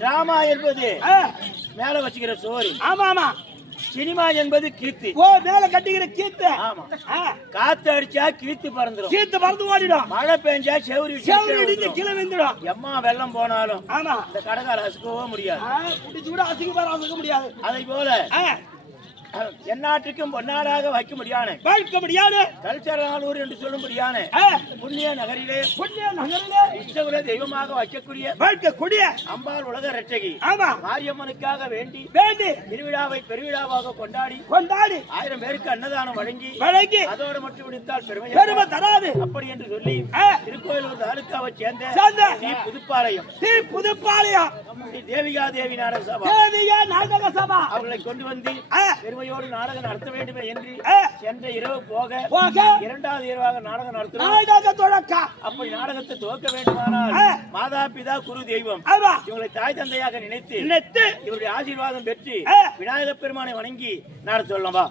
Drama என்பது மேல வச்சுக்கிற சோறு. ஆமா ஆமா. சினிமா என்பது கீர்த்தி. ஓ, மேல கட்டிக்கிற கீத்து. ஆமா. காத்து அடிச்சா கீத்து பறந்துடும். கீத்து பறந்து ஓடிடும். மழை பெஞ்சா செவுரி செவுரி கீழே விழுந்துடும். எம்மா வெள்ளம் போனாலும் ஆமா, இந்த கடகால அசுக்கவே முடியாது. குடிச்சு கூட அசுக்க முடியாது. அதை போல எந்நாட்டுக்கும் பொன்னாடாக வைக்க முடியாது. கல்ச்சரூர் என்று சொல்லும்படியான புண்ணிய நகரிலே இஷ்டகுல தெய்வமாக வைக்கக்கூடிய அம்பாள் உலக ரட்சகி மாரியம்மனுக்காக வேண்டி திருவிழாவை பெருவிழாவாக கொண்டாடி 1000 பேருக்கு அன்னதானம் வழங்கி அதோடு மட்டும் விடுத்தால் பெருமை தராது அப்படி என்று சொல்லி திருக்கோயிலூர் தாலுக்காவை சேர்ந்த புதுப்பாளையம் தேவிகா தேவி நாடக சபா அவர்களை கொண்டு வந்து பெருமையோடு நாடகம் நடத்த வேண்டுமே என்று சென்ற இரவு போக 2வது இரவாக நாடகம் நடத்தும். அப்படி நாடகத்தை துவக்க வேண்டுமானால் மாதா பிதா குரு தெய்வம் இவங்களை தாய் தந்தையாக நினைத்து இவருடைய ஆசீர்வாதம் பெற்று விநாயகப் பெருமானை வணங்கி நடத்த சொல்லலாம்.